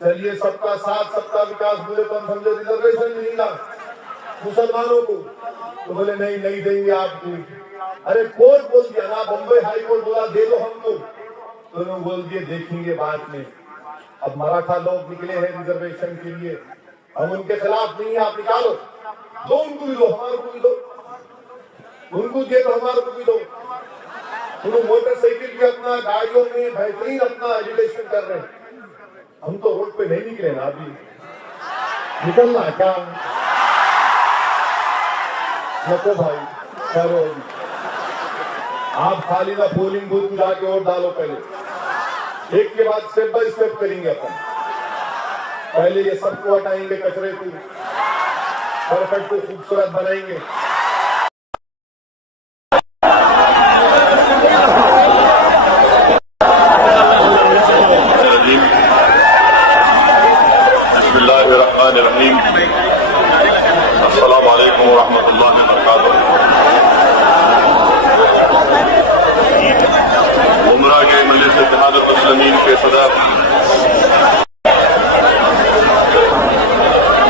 चलिए सबका साथ सबका विकास बोले तो हम समझे रिजर्वेशन मिलेगा मुसलमानों को, तो बोले नहीं नहीं देंगे आपको। अरे कोर्ट बोल दिया ना, बम्बई हाई कोर्ट बोला दे दो हमको, तो उन्होंने बोल दिए देखेंगे बाद में। अब मराठा लोग निकले हैं रिजर्वेशन के लिए, हम उनके खिलाफ नहीं है, आप निकालो, दो उनको भी दो, हमारे को भी दो, उनको दिए तो हमारे को भी दो। उन्होंने मोटरसाइकिल भी अपना गाड़ियों में बेहतरीन अपना एजुकेशन कर रहे हैं, हम तो रोड पे नहीं निकले ना, अभी निकलना क्या? नको भाई करो, आप खाली ना पोलिंग बूथ में जाके वोट डालो, पहले एक के बाद स्टेप बाय स्टेप करेंगे अपन। पहले ये सबको हटाएंगे कचरे को, परफेक्ट को खूबसूरत बनाएंगे। अस्सलामु अलैकुम व रहमतुल्लाहि व बरकातुहू। उमरा के मजलिस इत्तेहादुल मुस्लिमीन के सदर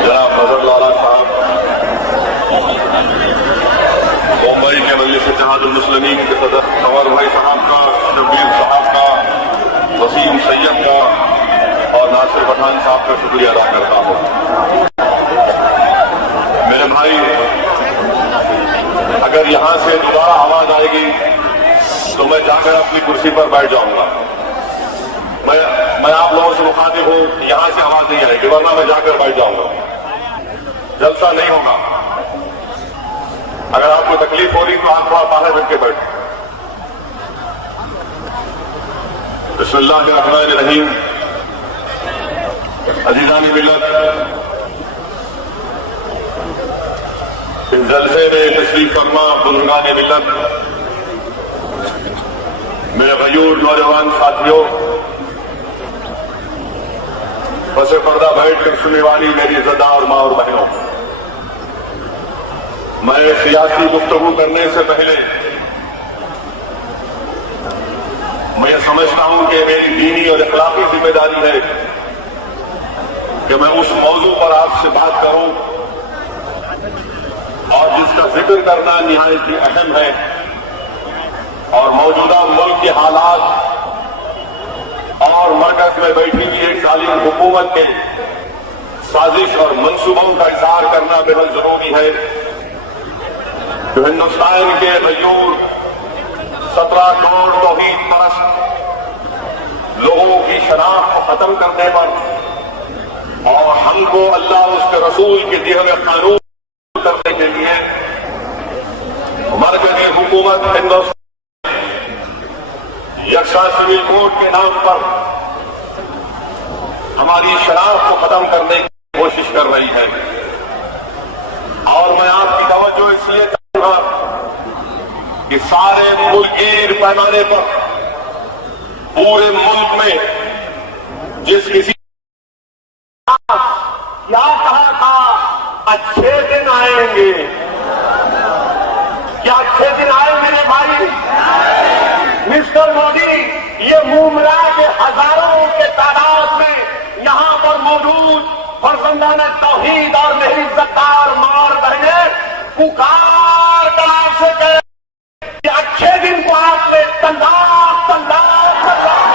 जनाब फजल लाला साहब, मुंबई के मजलिस इत्तेहादुल मुस्लिमीन के सदर कंवर भाई साहब का, शब्बीर साहब का, वसीम सैयद का और नासिर पठान साहब का शुक्रिया अदा करता हूँ। मेरे भाई, अगर यहां से दोबारा आवाज आएगी तो मैं जाकर अपनी कुर्सी पर बैठ जाऊंगा। मैं आप लोगों से मुखातिब हूं, यहां से आवाज नहीं आएगी, वरना मैं जाकर बैठ जाऊंगा, जलसा नहीं होगा। अगर आपको तकलीफ हो रही तो आप थोड़ा बाहर बैठ के बैठ। बिस्मिल्लाहिर्रहमानिर्रहीम। अजीज़ान मिल्लत, इस जलसे में तशरीफ फरमा बुजुर्गान मिल्लत, मेरे गयूर नौजवान साथियों, बसे पर्दा बैठकर सुनने वाली मेरी इज़्ज़तदार और माँ और बहनों, मैं सियासी गुफ्तगू करने से पहले मैं समझता हूं कि मेरी दीनी और अखलाकी जिम्मेदारी है कि मैं उस मौजू पर आपसे बात करूं और जिसका जिक्र करना निहायत ही अहम है, और मौजूदा मुल्क के हालात और मरकज में बैठी हुई एक जालिम हुकूमत के साजिश और मंसूबों का इज़हार करना बेहद जरूरी है। जो हिंदुस्तान के गयूर 17 करोड़ तौहीद परस्त लोगों की शनाख्त को खत्म करने पर और हमको अल्लाह उसके रसूल के दिए हुए कानून करने के लिए मरकजी हुकूमत हिंदुस्तान यकसा सिविल कोड के नाम पर हमारी शनाख्त को खत्म करने की कोशिश कर रही है। और मैं आपकी तवज्जो इसलिए करूंगा कि सारे मुल्कीर पैमाने पर पूरे मुल्क में जिस किसी क्या कहा था, अच्छे दिन आएंगे, अच्छे दिन आए मेरे भाई। मिस्टर मोदी, ये मुमरा के हजारों के तादाद में यहाँ पर मौजूद फर्जंदान तौहीद और मेरी इज्जतदार मार बहने पुकार कर से कहे कि अच्छे दिन को आपने तल्लाक तल्लाक तल्लाक।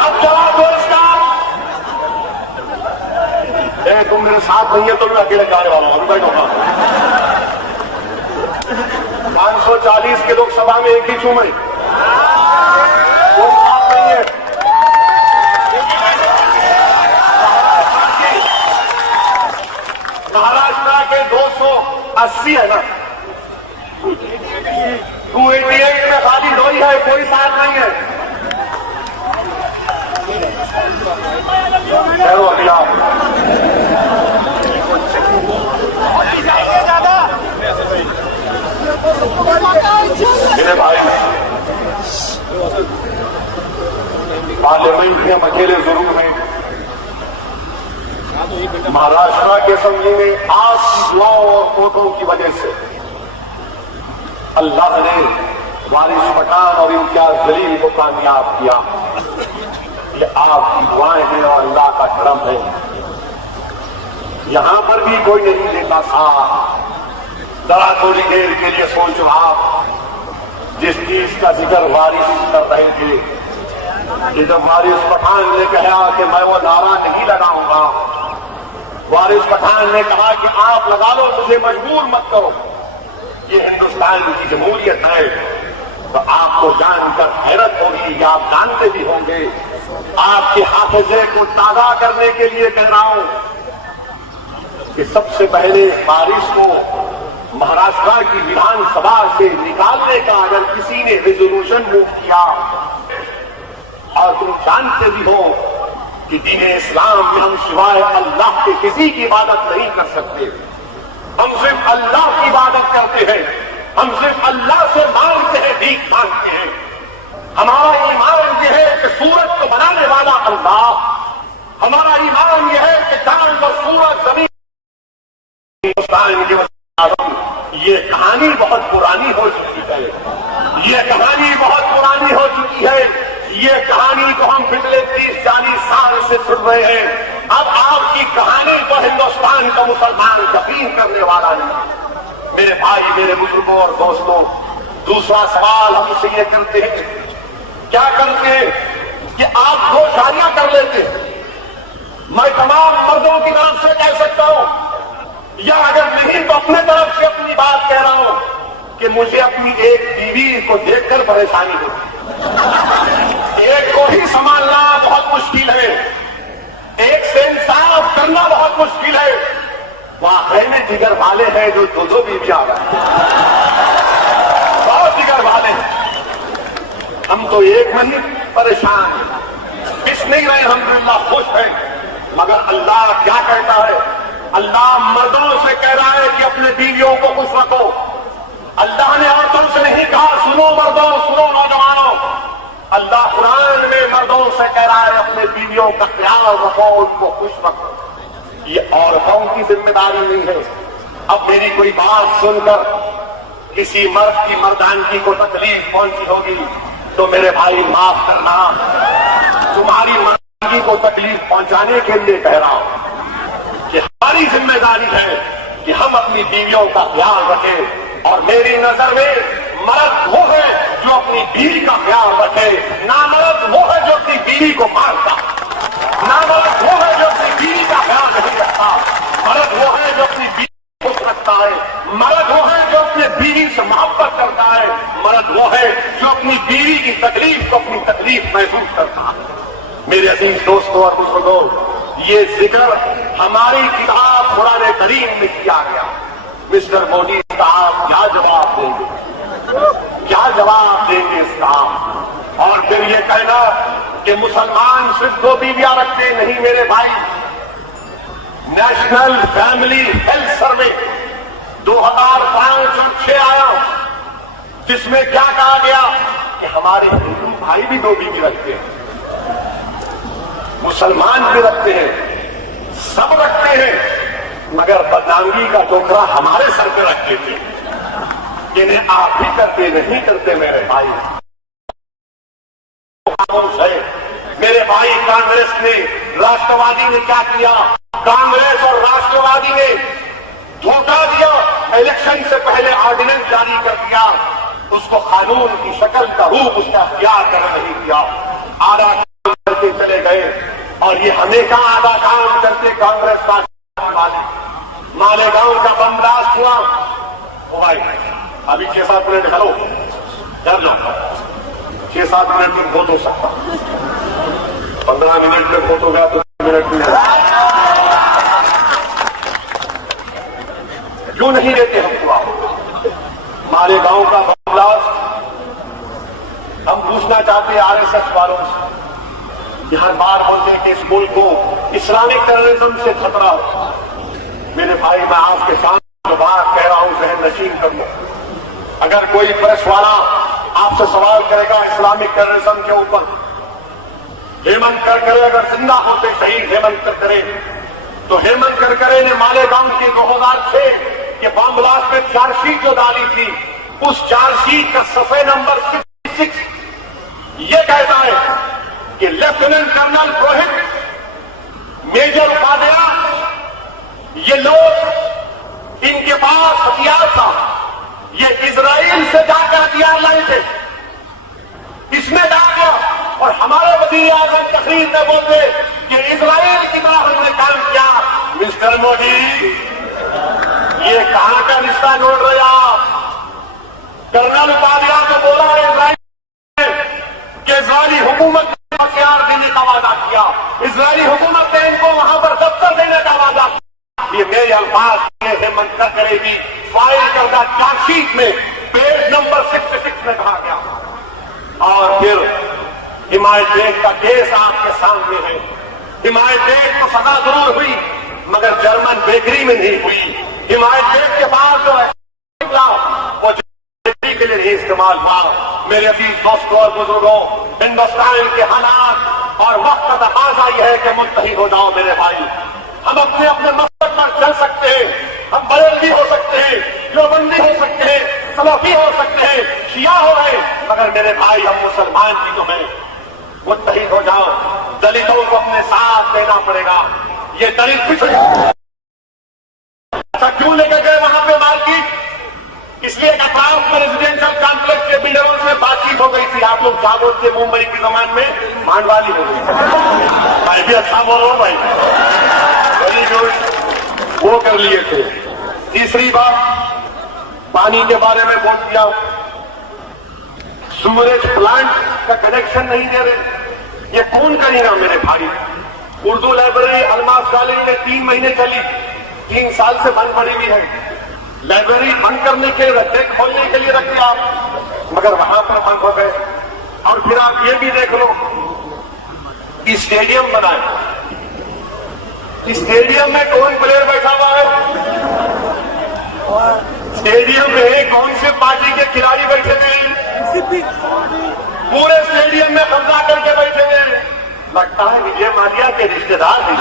अब जवाब दो इसका। तुम मेरे साथ नहीं है तो मैं अकेले जाने वाला हूं। बैठो 540 के लोकसभा में एक ही चूम रही, कोई साथ नहीं है। महाराष्ट्र के 280 है ना, 288 में खाली 2 ही है, कोई साथ नहीं है। ठहरो अभी आप। मेरे भाई, पार्लियामेंट में हम अकेले जरूर हैं। महाराष्ट्र के असेंबली में 8 दुआओं और वोटों की वजह से अल्लाह ने वारिस पठान और इम्तियाज जलील को कामयाब किया। ये आपकी दुआएं हैं और अल्लाह का करम है। यहां पर भी कोई नहीं देता साथ। जरा थोड़ी देर के लिए सोचो आप, जिस चीज का जिक्र वारिस कर रहे थे कि जब वारिस पठान ने कहा कि मैं वो नारा नहीं लगाऊंगा, वारिस पठान ने कहा कि आप लगा लो, मुझे मजबूर मत करो, ये हिंदुस्तान की जमहूरियत है। तो आपको जानकर हैरत होगी कि आप जानते भी होंगे। आपके हाफिजे को ताजा करने के लिए कह रहा हूं कि सबसे पहले वारिस को महाराष्ट्र की विधानसभा से निकालने का अगर किसी ने रेजोल्यूशन मूव किया, और तुम जानते भी हो कि दीन इस्लाम में हम सिवाय अल्लाह के किसी की इबादत नहीं कर सकते। हम सिर्फ अल्लाह की इबादत करते हैं, हम सिर्फ अल्लाह से मांगते हैं, भीख मांगते हैं। हमारा ईमान यह है कि सूरज को बनाने वाला अल्लाह, हमारा ईमान यह है कि चांद और सूरज जमीन के ये कहानी बहुत पुरानी हो चुकी है। ये कहानी बहुत पुरानी हो चुकी है। ये कहानी को हम पिछले 30-40 साल से सुन रहे हैं। अब आपकी कहानी को हिंदुस्तान का मुसलमान यकीन करने वाला नहीं। मेरे भाई, मेरे बुजुर्गों और दोस्तों, दूसरा सवाल हमसे ये करते हैं, क्या करते हैं कि आप 2 शादियां कर लेते हैं। मैं तमाम मर्दों की तरफ से कह सकता हूं, या अगर नहीं तो अपने तरफ से अपनी बात कह रहा हूं कि मुझे अपनी एक बीवी को देखकर परेशानी होती। एक को ही संभालना बहुत मुश्किल है, एक से इंसाफ करना बहुत मुश्किल है। वाकई में जिगर वाले हैं जो 2-2 बीवी आ गए, बहुत जिगर वाले हैं। हम तो एक में ही परेशान हैं, पिस नहीं रहे, अल्हम्दुलिल्लाह खुश हैं। मगर अल्लाह क्या कहता है? अल्लाह मर्दों से कह रहा है कि अपने बीवियों को खुश रखो। अल्लाह ने औरतों से नहीं कहा सुनो मर्दों, सुनो नौजवानों। अल्लाह कुरान में मर्दों से कह रहा है अपने बीवियों का ख्याल रखो, उनको खुश रखो। ये औरतों की जिम्मेदारी नहीं है। अब मेरी कोई बात सुनकर किसी मर्द की मर्दानगी को तकलीफ पहुंची होगी तो मेरे भाई माफ करना, तुम्हारी मर्दानगी को तकलीफ पहुंचाने के लिए कह रहा हूं कि हमारी जिम्मेदारी है कि हम अपनी बीवियों का ख्याल रखें। और मेरी नजर में मर्द वो है जो अपनी बीवी का ख्याल रखे, नामर्द वो है जो अपनी बीवी को मारता, नामर्द वो है जो अपनी बीवी का ख्याल नहीं रखता। मर्द वो है जो अपनी बीवी को खुश रखता है, मर्द वो है जो अपने बीवी से मोहब्बत करता है, मर्द वो है जो अपनी बीवी की तकलीफ को अपनी तकलीफ महसूस करता है। मेरे अजीज दोस्तों और बुजुर्गों, ये जिक्र हमारी किताब कुरान करीम में किया गया। मिस्टर मोदी साहब क्या जवाब देंगे, क्या जवाब देंगे इसका? और फिर ये कहना कि मुसलमान सिर्फ 2 बीवियां रखते नहीं। मेरे भाई, नेशनल फैमिली हेल्थ सर्वे 2005 और 6 आया, जिसमें क्या कहा गया कि हमारे हिंदू भाई भी 2 बीवी रखते हैं, मुसलमान भी रखते हैं, सब रखते हैं। मगर बदनामी का टोकरा हमारे सर पे रखते थे। जिन्हें आप भी करते नहीं करते मेरे भाई। मेरे भाई कांग्रेस ने, राष्ट्रवादी ने क्या किया? कांग्रेस और राष्ट्रवादी ने धोखा दिया। इलेक्शन से पहले ऑर्डिनेंस जारी कर दिया, उसको कानून की शक्ल का रूप उसका अख्तियार कर नहीं दिया। आधा काम करके चले गए और ये हमेशा आधा काम करके कांग्रेस का मालेगांव का बम ब्लास्ट हुआ। ओ भाई अभी 6-7 मिनट करो, कर लो। 6-7 मिनट में वोट हो सकता, 15 मिनट में वोट होगा तो 2 मिनट में। क्यों नहीं देते हमको आप मालेगांव का बम ब्लास्ट? हम पूछना चाहते हैं आरएसएस वालों से, हर बार बोलते हैं कि इस मुल्क को इस्लामिक टेररिज्म से खतरा हो। मेरे भाई मैं आपके सामने बात कह रहा हूं, जहन नशीन कर लो। अगर कोई प्रेस वाला आपसे सवाल करेगा इस्लामिक टेररिज्म के ऊपर, हेमंत करकरे अगर जिंदा होते, शहीद हेमंत करकरे, तो हेमंत करकरे ने मालेगांव की 2006 के बम ब्लास्ट में चार्जशीट जो डाली थी, उस चार्जशीट का सफे नंबर 66 ये कहता है कि lieutenant colonel Rohit, major Upadhyay, ये लोग, इनके पास हथियार था, ये इजराइल से जाकर हथियार लाए थे, इसमें डाल दिया। और हमारे वज़ीर आज़म तकरीर में बोलते कि इजराइल की तरह हमने काम किया। मिस्टर मोदी, ये कहां का रिश्ता जोड़ रहे आप? कर्नल उपाध्याय तो बोला है इजराइल कि इजरायली हुकूमत ने हथियार देने का वादा किया, इजरायली हुकूमत ने इनको वहां पर दफ्तर देने का वादा किया। ये मेरे अल्फाज हेमंत करकरे की फाइल करदा चार्जशीट में पेज नंबर 66 में कहा गया। और फिर हिमायत बेग का केस आपके सामने है। हिमायत बेग को सजा जरूर हुई, मगर जर्मन बेकरी में नहीं हुई। हिमायत बेग के पास जो निकला वो बेकरी के लिए नहीं इस्तेमाल हुआ। मेरे अजीज दोस्तों और बुजुर्गों, हिंदुस्तान के हालात और वक्त का तकाजा यह है कि मुत्तहिद हो जाओ मेरे भाई। हम अपने अपने मकसद पर चल सकते हैं, हम बरेलवी हो सकते हैं, देवबंदी हो सकते हैं, सलाफी हो सकते हैं, शिया हो गए, मगर मेरे भाई हम मुसलमान भी तो हैं। मुत्तहिद हो जाओ। दलितों को अपने साथ देना पड़ेगा। ये दलित पिछड़े अच्छा क्यों लेकर गए वहां पे मार्केट? इसलिए अफाफ में रेजिडेंशियल कॉम्प्लेक्स के बिल्डरों से बातचीत हो गई थी। आप लोग क्या बोलते हैं मुंबई की जमान में? मांडवाली हो गई। भाई भी अच्छा बोल रहा हूं भाई, वेरी गुड, वो कर लिए थे। तीसरी बात, पानी के बारे में बोल दिया। सूरेज प्लांट का कनेक्शन नहीं दे रहे, ये कौन करेगा मेरे भाई? उर्दू लाइब्रेरी अलमास कॉलेज में 3 महीने चली, 3 साल से बंद पड़ी हुई है। लाइब्रेरी बंद करने के लिए रखे, खोलने के लिए रख दिया, मगर वहां पर बंद हो गए। और फिर आप ये भी देख लो, स्टेडियम बनाए, स्टेडियम में कौन प्लेयर बैठा हुआ है? स्टेडियम में कौन से पार्टी के खिलाड़ी बैठे हैं? पूरे स्टेडियम में कब्जा करके बैठे हैं। लगता है विजय माल्या के रिश्तेदार भी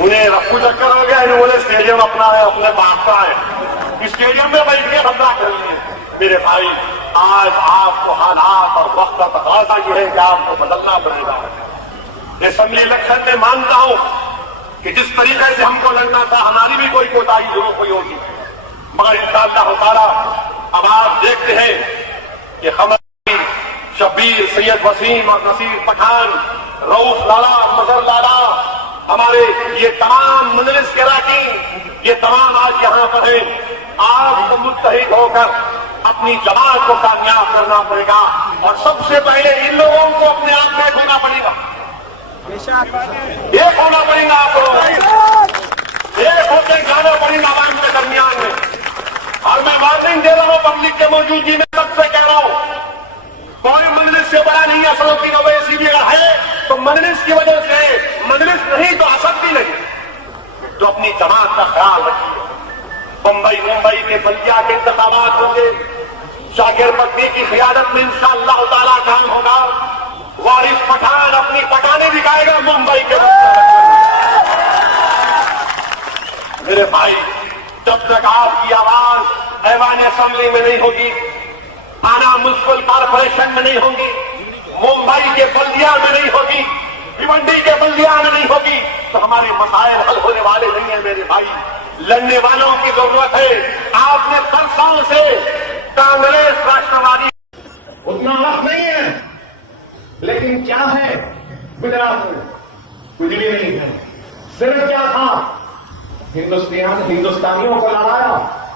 उन्हें रफ्फू चक्कर हो गया, बोले स्टेडियम अपना है, अपने बाप का है, स्टेडियम में बैठ के कब्जा कर लिए। मेरे भाई आज आपको हालात और वक्त का तकाजा यह है कि आपको बदलना पड़ेगा। असेंबली इलेक्शन में मानता हूं कि जिस तरीके से हमको लगना था हमारी भी कोई कोताही जरूर हुई होगी, मगर इंशाअल्लाह ताला अब आप देखते हैं कि हमारी शब्बीर, सैयद वसीम और नसीर पठान, रऊफ लाला, मजहर लाला, हमारे ये तमाम मजलिस के राकीन, ये तमाम आज यहां पर है। आपको मुत्तहिद होकर अपनी जमात को कामयाब करना पड़ेगा और सबसे पहले इन लोगों को अपने आप में होना पड़ेगा, एक होना पड़ेगा, आपको एक होकर जाना पड़ेगा आवाम के दरमियान में। और मैं वार्निंग दे रहा हूं पब्लिक के मौजूदगी में, सबसे कह रहा हूं कोई मजलिस से बड़ा नहीं, असलों की ओवैसी भी अगर है तो मजलिस की वजह से, मजलिस नहीं तो असद भी नहीं। तो अपनी जमात का ख्याल रखिए। मुंबई के बलिया के इंतखाबात होंगे, शाकिर पत्नी की क़ियादत में इंशाअल्लाह ताला काम होगा। वारिस पठान अपनी पठाने दिखाएगा मुंबई के। बहवानी असेंबली में नहीं होगी, आना म्युनिसिपल कॉर्पोरेशन में नहीं होगी, मुंबई के बल्दिया में नहीं होगी, भिवंडी के बल्दिया में नहीं होगी, तो हमारे मसाइल हल होने वाले नहीं है मेरे भाई। लड़ने वालों की जरूरत है। आपने बरसों से कांग्रेस राष्ट्रवादी, उतना वक्त नहीं है, लेकिन क्या है गुजरात में? कुछ भी नहीं है। सिर्फ क्या था? हिंदुस्तानियों को लड़ाया,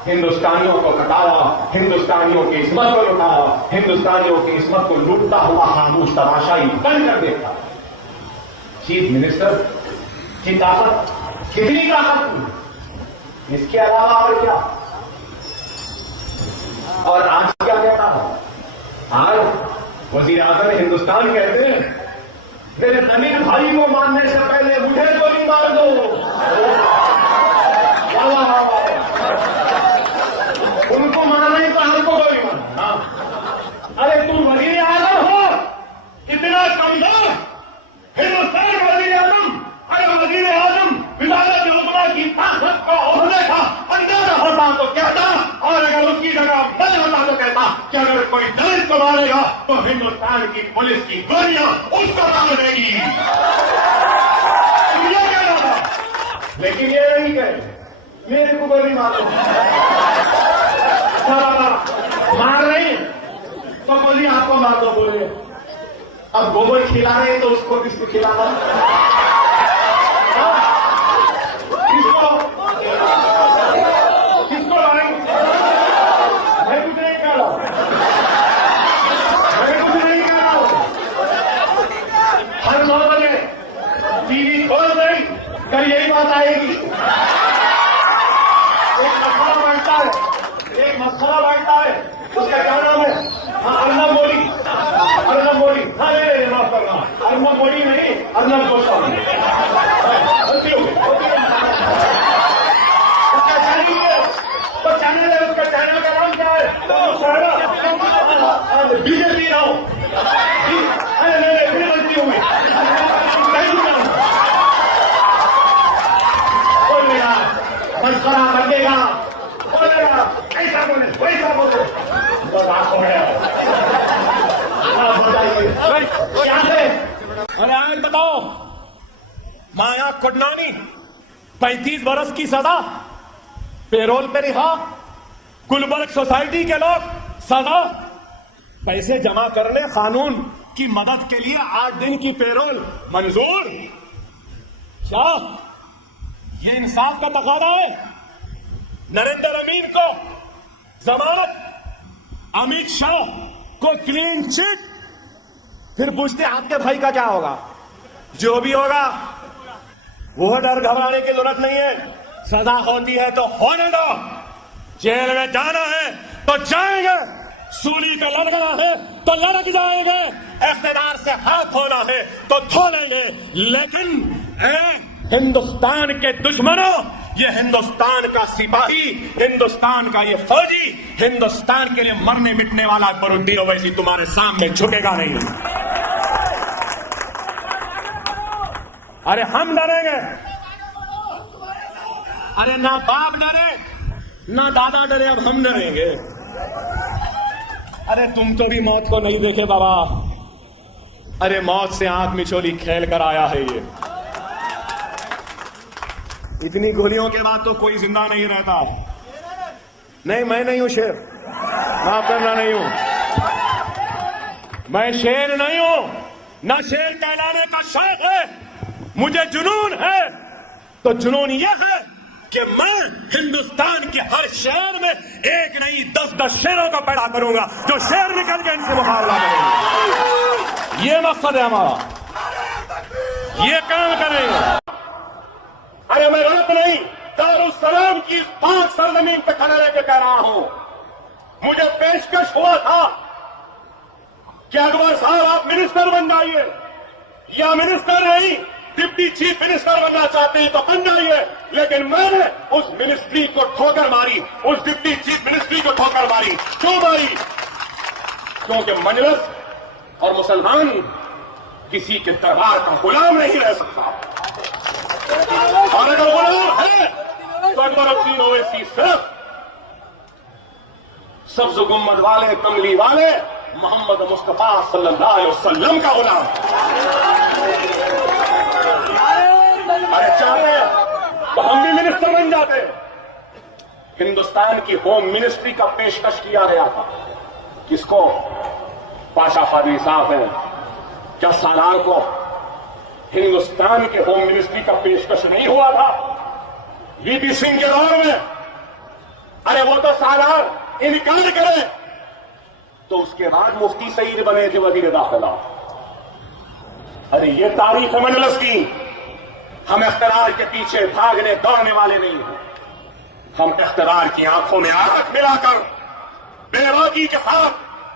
हिंदुस्तानियों को कटाया, हिंदुस्तानियों की इस्मत को लुटाया, हिंदुस्तानियों की इस्मत को लूटता हुआ खामोश तमाशाई बनकर देखा। चीफ मिनिस्टर की ताकत कितनी ताकत थी, इसके अलावा और क्या? और आज क्या कहता है? आज वजीर आजम हिंदुस्तान कहते हैं मेरे अमीर भाई को मारने से पहले मुझे गोली मार दो। उनको मारना ही तो हमको गोली मारना। अरे तुम वजीर आजम हो, इतना कमजोर हिंदुस्तान का वजीर आजम, अगर वजीर आजम विलायत योजना की ताकत को होने का अंदाजा होता तो कहता, और अगर उसकी जगह बल होता तो कहता कि अगर कोई दलित को मारेगा तो हिंदुस्तान की पुलिस की गोलियां उसको मार देगी। ये कह रहा था, लेकिन ये नहीं कहे मेरे को गोली मारो। मार नहीं तो बोलिए आपको मार दो, बोले अब गोबर खिला रहे तो उसको किसको खिलाना? किसको किसको लाएंगे? मैं कुछ नहीं कह रहा, मैं कुछ नहीं कह रहा हूं। हर 9 बजे टीवी खोल गई, कल यही बात आएगी। एक मसला बैठता है, उसका क्या नाम है? हाँ, अर्नब मोदी। हाँ, माफ करना, अर्नब मोदी नहीं, अर्नब गोस्वामी। उसका चैनल है, तो चैनल है, उसका चैनल का नाम क्या है? बीजेपी राव। अरे मेरे फिर गलती हुई, बोलेगा मस्करा कर देगा, बोलेगा ऐसा बोले वैसा बोले, तो आपको है। क्या है? अरे आज बताओ, माया कोडनानी 35 बरस की सजा, पेरोल पे रिहा, गुलबर्ग सोसाइटी के लोग सजा, पैसे जमा करने कानून की मदद के लिए 8 दिन की पेरोल मंजूर। क्या ये इंसाफ का तकादा है? नरेंद्र अमीन को जमानत, अमित शाह को क्लीन चिट, फिर पूछते आपके भाई का क्या होगा? जो भी होगा वो डर घबराने की जरूरत नहीं है। सजा होती है तो होने दो। जेल में जाना है तो जाएंगे, सूली पे लड़ना है तो लड़क जाएंगे, इख्तिदार से हाथ धोना है तो धो लेंगे। लेकिन हिंदुस्तान के दुश्मनों, ये हिंदुस्तान का सिपाही, हिंदुस्तान का ये फौजी, हिंदुस्तान के लिए मरने मिटने वाला बरुद्दीन ओवैसी तुम्हारे सामने झुकेगा नहीं। अरे हम डरेंगे? अरे ना बाप डरे ना दादा डरे, अब हम डरेंगे। अरे तुम तो भी मौत को नहीं देखे बाबा। अरे मौत से आंख मिचोली खेल कर आया है ये। इतनी गोलियों के बाद तो कोई जिंदा नहीं रहता। नहीं, मैं नहीं हूं शेर, माफ करना, नहीं हूं मैं, शेर नहीं हूं। ना शेर कहलाने का शौक है, मुझे जुनून है। तो जुनून यह है कि मैं हिंदुस्तान के हर शहर में एक नहीं 10-10 शेरों को पैदा करूंगा जो शेर निकल के इनसे मुकाबला करेंगे। ये मकसद है हमारा, ये काम करेंगे। अरे मैं गलत नहीं, दारुस्सलाम की पाक सरजमीन पे खड़ा रहकर कह रहा हूं। मुझे पेशकश हुआ था कि अकबर साहब आप मिनिस्टर बन जाइए, या मिनिस्टर नहीं डिप्टी चीफ मिनिस्टर बनना चाहते हैं तो बन जाइए। लेकिन मैंने उस मिनिस्ट्री को ठोकर मारी, उस डिप्टी चीफ मिनिस्ट्री को ठोकर मारी। क्यों मारी? क्योंकि मजलिस और मुसलमान किसी के दरबार का गुलाम नहीं रह सकता। और अगर गुलाम है तो अकबरुद्दीन ओवैसी सिर्फ सब्ज गुम्मद वाले, कमली वाले मोहम्मद मुस्तफा सल्लल्लाहु अलैहि वसल्लम का गुलाम। अरे चाहे तो हम भी मिनिस्टर बन जाते। हिंदुस्तान की होम मिनिस्ट्री का पेशकश किया गया था। किसको? पाशा फादरी साहब हैं। क्या सालार को हिंदुस्तान के होम मिनिस्ट्री का पेशकश नहीं हुआ था वीपी सिंह के दौर में? अरे वो तो सालार इनकार करे तो उसके बाद मुफ्ती सईद बने थे वजीर दाखिला। अरे ये तारीख है मजलिस की। हम इख्तियार के पीछे भागने दौड़ने वाले नहीं हैं। हम इख्तियार की आंखों में आंख मिलाकर बेबाकी के साथ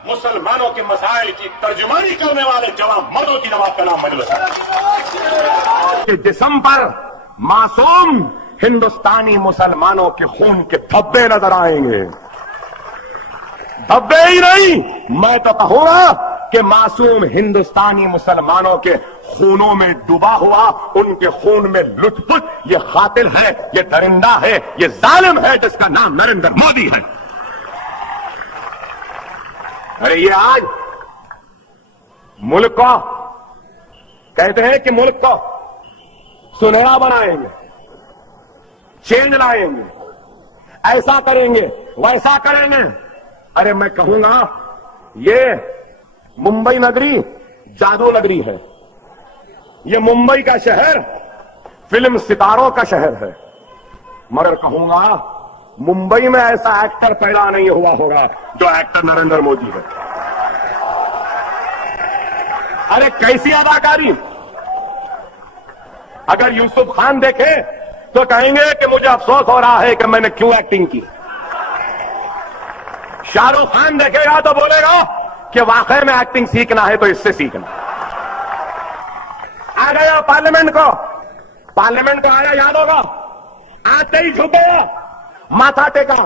मुसलमानों के मसाइल की तर्जुमानी करने वाले जवाब मर्दों की जवाब का नाम मजलिस है। कि जिस्म पर मासूम हिंदुस्तानी मुसलमानों के खून के धब्बे नजर आएंगे। धब्बे ही नहीं, मैं तो कहूंगा कि मासूम हिंदुस्तानी मुसलमानों के खूनों में डूबा हुआ, उनके खून में लुटपुट ये कातिल है, ये दरिंदा है, ये जालिम है जिसका नाम नरेंद्र मोदी है। अरे ये आज मुल्क को कहते हैं कि मुल्क को सुनहरा बनाएंगे, चेंज लाएंगे, ऐसा करेंगे, वैसा करेंगे। अरे मैं कहूंगा ये मुंबई नगरी जादू नगरी है। ये मुंबई का शहर फिल्म सितारों का शहर है। मगर कहूंगा मुंबई में ऐसा एक्टर पैदा नहीं हुआ होगा जो एक्टर नरेंद्र मोदी है। अरे कैसी अदाकारी! अगर यूसुफ खान देखे तो कहेंगे कि मुझे अफसोस हो रहा है कि मैंने क्यों एक्टिंग की। शाहरुख खान देखेगा तो बोलेगा कि वाकई में एक्टिंग सीखना है तो इससे सीखना। आ गया पार्लियामेंट को आया, याद होगा, आते ही झुक गया, माथा टेका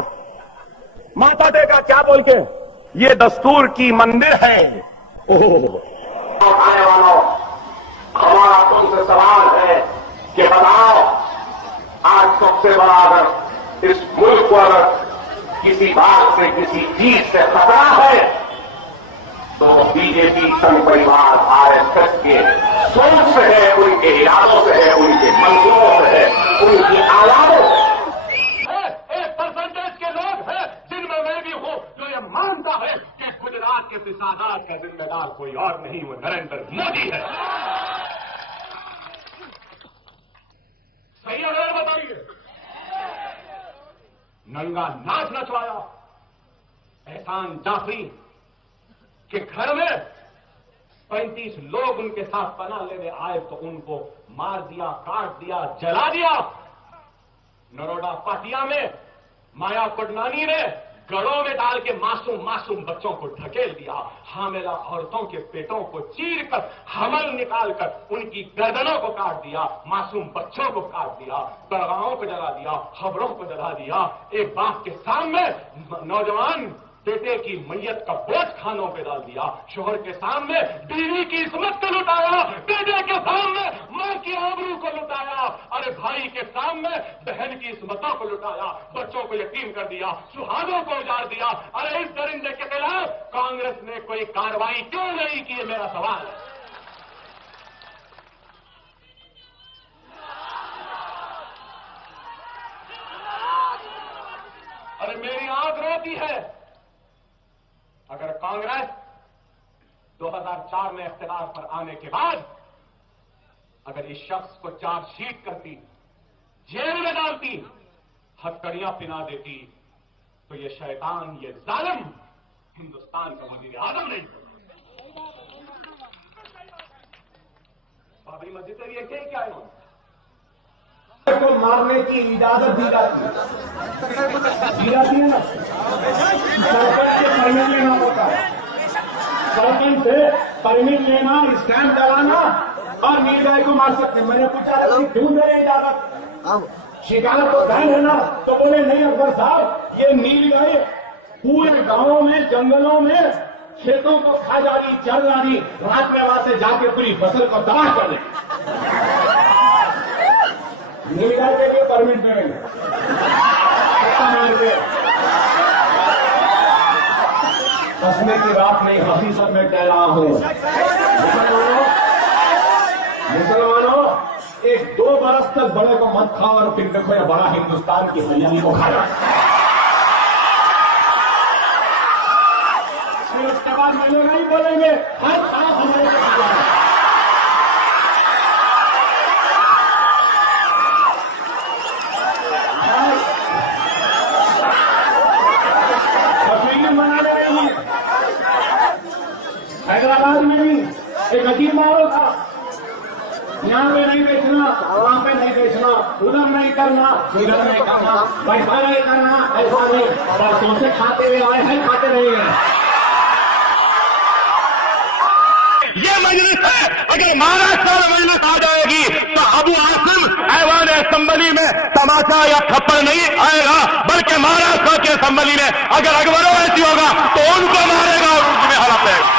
क्या बोल के? ये दस्तूर की मंदिर है। ओह आने वालों, हमारा तुमसे सवाल है कि बताओ, आज सबसे बड़ा अगर इस मुल्क को अगर किसी बात से, किसी चीज से खतरा है तो बीजेपी संघ परिवार आरएसएस के सोच से है, उनके इरादों से है, उनके मंसूबों से है, उनकी आवाजों से। एक परसेंटेज के लोग हैं जिनमें मैं भी हूं जो ये मानता है कि गुजरात के फिसादात का जिम्मेदार कोई और नहीं, वो नरेंद्र मोदी है। सही है, बताइए। नंगा नाच नचवाया एहसान जाफरी के घर में 35 लोग उनके साथ पनाह लेने आए तो उनको मार दिया, काट दिया, जला दिया। नरोडा पाटिया में माया कोडनानी ने गड़ों में डाल के मासूम बच्चों को ढकेल दिया। हामिला औरतों के पेटों को चीर कर, हमल निकालकर उनकी गर्दनों को काट दिया, मासूम बच्चों को काट दिया, दरगाहों को जला दिया, खबरों को जला दिया। एक बाप के सामने नौजवान बेटे की मैयत का बोझ खानों पे डाल दिया। शोहर के सामने बीवी की इस्मत को लुटाया, बेटे के सामने मां की आबरू को लुटाया, अरे भाई के सामने बहन की इस्मतों को लुटाया, बच्चों को यतीम कर दिया, सुहागों को उजाड़ दिया। अरे इस दरिंदे के खिलाफ कांग्रेस ने कोई कार्रवाई क्यों नहीं की, मेरा सवाल है। अरे मेरी आंख रोती है। अगर कांग्रेस 2004 में इख्तियार पर आने के बाद अगर इस शख्स को चार्जशीट करती, जेल में डालती, हथकड़ियां पिना देती, तो ये शैतान, ये जालिम हिंदुस्तान का वजीर आजम नहीं। बाबरी मस्जिद से ये क्या है? को मारने की इजाजत दी जाती है ना, सरपंच से परमिट लेना होता है। सरपंच से परमिट लेना, स्टैंप लगाना और नीलगाय को मार सकते। मैंने पूछा क्यों दे रहे इजाजत? शिकार तो बैन है ना, तो बोले नहीं अकबर साहब, ये नीलगाय पूरे गांवों में, जंगलों में खेतों को खा जा रही, चल रही, रात में वहां से जाके पूरी फसल को तबाह कर दे। नीलगाय के लिए परमिट मिलेंगे। हंसने की बात नहीं, हकीकत में कह रहा हूं। मुसलमानों, एक 2 बरस तक बड़े को मत खाओ और फिर देखो ये बड़ा हिंदुस्तान की हरियाणी को खाया। फिर उसके बाद मैं लोग नहीं बोलेंगे हर खाओ हमारे को खाया। हैदराबाद में भी एक अजीब माहौल था, यहाँ पे नहीं बेचना, वहाँ पे नहीं बेचना, उधर नहीं करना, इधर नहीं करना, वैसा नहीं करना, ऐसा नहीं। परसों से खाते हुए आए हैं, खाते नहीं है। ये मजलिस है, अगर महाराष्ट्र में मजलिस आ जाएगी तो अबू आसिम ऐवान असेंबली में तमाशा या थप्पड़ नहीं आएगा, बल्कि महाराष्ट्र की असेंबली में अगर अकबरों ऐसी होगा तो उनको मारेगा और उनमें हड़प लेगा।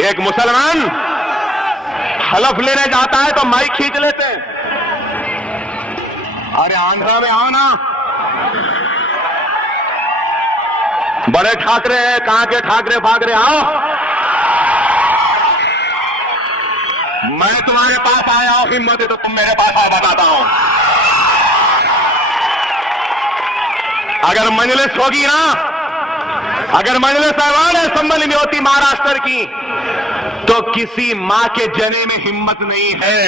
एक मुसलमान हलफ लेने जाता है तो माइक खींच लेते हैं। अरे आंध्रा में आओ ना, बड़े ठाकरे हैं, कहां के ठाकरे फाकरे, आओ। मैं तुम्हारे पास आया हूं, हिम्मत है तो तुम मेरे पास आओ, बताता हूं। अगर मजलिस होगी ना, अगर मजलिस ऐवान असेंबली में होती महाराष्ट्र की, तो किसी मां के जने में हिम्मत नहीं है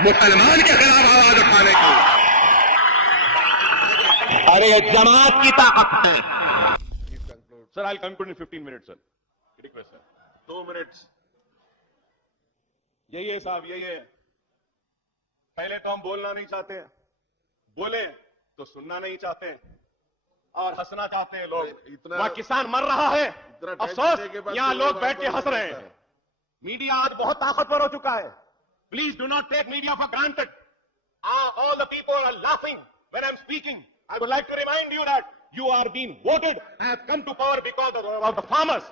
मुसलमान के खिलाफ आवाज उठाने की। अरे ये जमात की ताकत है। Sir I conclude in 15 minute sir, request sir, 2 minutes. यही है साहब, यही है। पहले तो हम बोलना नहीं चाहते हैं, बोले तो सुनना नहीं चाहते हैं और हंसना चाहते हैं लोग। वहां किसान मर रहा है, अफसोस यहां लोग बैठ के हंस रहे हैं। मीडिया आज बहुत ताकतवर हो चुका है। Please do not take media for granted. All the people are laughing when I am speaking. I would like to remind you that you are being voted and have come to power because of the farmers,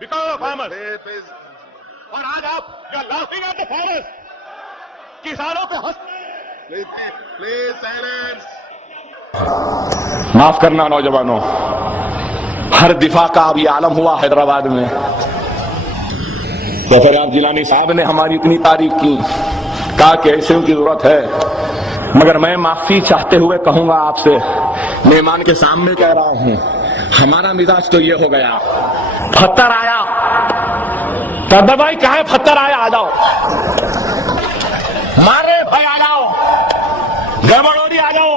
because of farmers. और आज आप you are laughing at the farmers, किसानों पे हंस। Please silence. माफ करना नौजवानों, हर दिफा का अब ये आलम हुआ हैदराबाद में। तो फरियाद जिलानी साहब ने हमारी इतनी तारीफ की, कहा कि ऐसे की जरूरत है, मगर मैं माफी चाहते हुए कहूंगा आपसे, मेहमान के सामने कह रहा हूं, हमारा मिजाज तो ये हो गया, पत्थर आया दादा भाई, कहा है पत्थर आया, आ जाओ, मारे भाई आ जाओ, गड़बड़ोरी आ जाओ।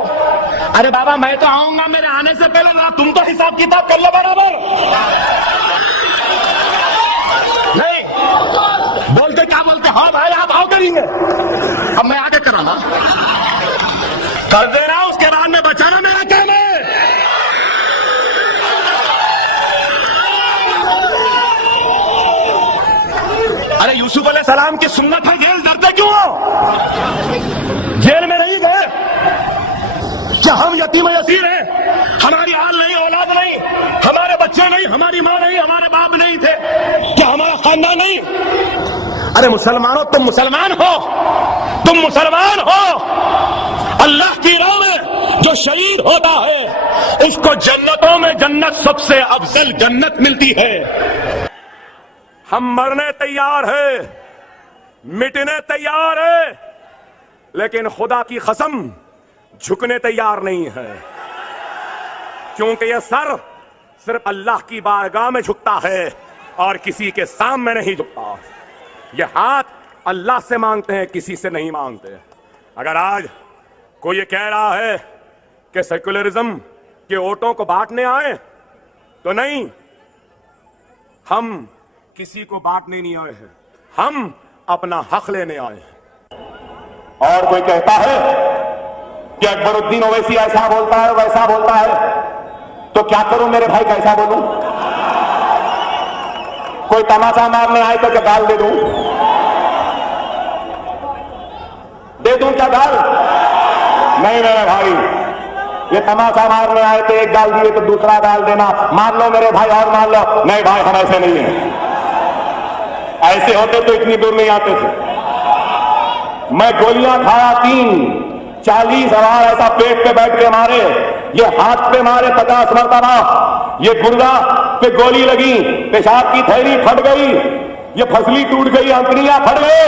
अरे बाबा मैं तो आऊंगा, मेरे आने से पहले ना तुम तो हिसाब किताब कर लो बराबर। नहीं बोलते क्या बोलते, हाँ भाई आप आओ करेंगे, अब मैं आगे कराना कर दे रहा हूं, उसके बाद में बचाना मेरा काम है। अरे यूसुफ अलैहिस्सलाम की सुन्नत है, जेल डरते क्यों हो? जेल में नहीं गए क्या? हम यतीम यसीर हैं, हमारी हाल नहीं, औलाद नहीं, हमारे बच्चे नहीं, हमारी मां नहीं, हमारे बाप नहीं थे क्या? हमारा खानदान नहीं? अरे मुसलमानों, तुम मुसलमान हो, तुम मुसलमान हो। अल्लाह की राह में जो शहीद होता है उसको जन्नतों में जन्नत सबसे अफजल जन्नत मिलती है। हम मरने तैयार है, मिटने तैयार है, लेकिन खुदा की कसम झुकने तैयार नहीं है, क्योंकि यह सर सिर्फ अल्लाह की बारगाह में झुकता है और किसी के सामने नहीं झुकता। यह हाथ अल्लाह से मांगते हैं, किसी से नहीं मांगते। अगर आज कोई ये कह रहा है कि सेक्युलरिज्म के वोटों को बांटने आए, तो नहीं, हम किसी को बांटने नहीं आए हैं, हम अपना हक लेने आए हैं। और कोई कहता है कि अकबरुद्दीन ओवैसी ऐसा बोलता है वैसा बोलता है, तो क्या करूं मेरे भाई, कैसा बोलूं? कोई तमाशा मारने आए तो क्या गाल दे दूं क्या गाल? नहीं मेरे भाई, ये तमाशा मारने आए तो एक गाल दिए तो दूसरा गाल देना, मार लो मेरे भाई और मार लो। नहीं भाई, हम ऐसे नहीं हैं, ऐसे होते तो इतनी दूर नहीं आते थे। मैं गोलियां खाया 3, 40 सवार ऐसा पेट पे बैठ के मारे, ये हाथ पे मारे 50 मरतबा, ये गुर्दा पे गोली लगी, पेशाब की थैली फट गई, ये फसली टूट गई, अंतड़ियां फट गए,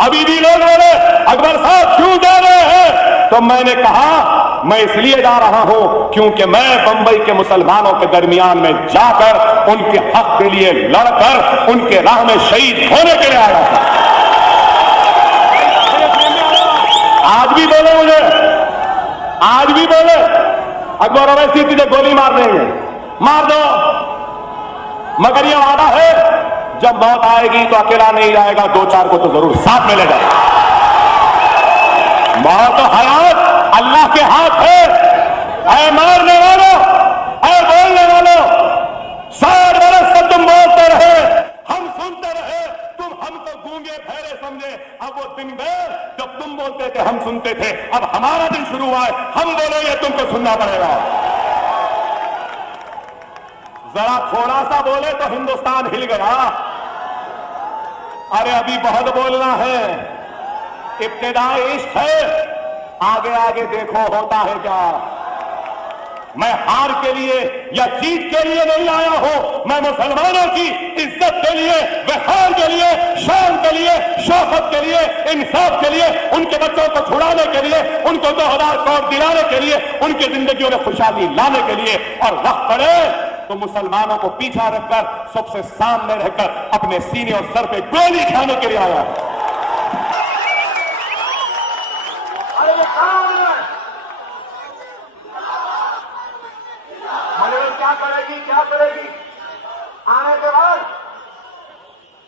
अभी भी लोग बोले अकबर साहब क्यों जा रहे हैं? तो मैंने कहा मैं इसलिए जा रहा हूं क्योंकि मैं बंबई के मुसलमानों के दरमियान में जाकर उनके हक के लिए लड़कर उनके राह में शहीद होने के लिए आया था। आज भी बोले मुझे, आज भी बोले अकबर अवैसी तुझे गोली मार देंगे, मार दो, मगर ये वादा है जब मौत आएगी तो अकेला नहीं जाएगा, 2-4 को तो जरूर साथ में ले जाएगा। मौत तो हयात अल्लाह के हाथ है। ऐ मारने वालों, ऐ बोलने वालों, 60 बरस से तुम बोलते रहे, हम सुनते रहे, तुम हमको गूंगे बहरे समझे। अब वो दिन गए जब तुम बोलते थे हम सुनते थे, अब हमारा दिन शुरू हुआ है, हम बोलेंगे तुमको सुनना पड़ेगा। जरा थोड़ा सा बोले तो हिंदुस्तान हिल गया। अरे अभी बहुत बोलना है, इब्तिदाई इश्क है, आगे आगे देखो होता है क्या। मैं हार के लिए या जीत के लिए नहीं आया हूं, मैं मुसलमानों की इज्जत के लिए, वक़ार के लिए, शान के लिए, शौकत के लिए, इंसाफ के लिए, उनके बच्चों को छुड़ाने के लिए, उनको 2000 करोड़ दिलाने के लिए, उनकी जिंदगियों में खुशहाली लाने के लिए, और वक्त पड़े तो मुसलमानों को पीछा रखकर सबसे सामने रहकर अपने सीने और सर पे गोली खाने के लिए आया। अरे ये कौन है? अरे क्या करेगी, क्या करेगी आने के बाद?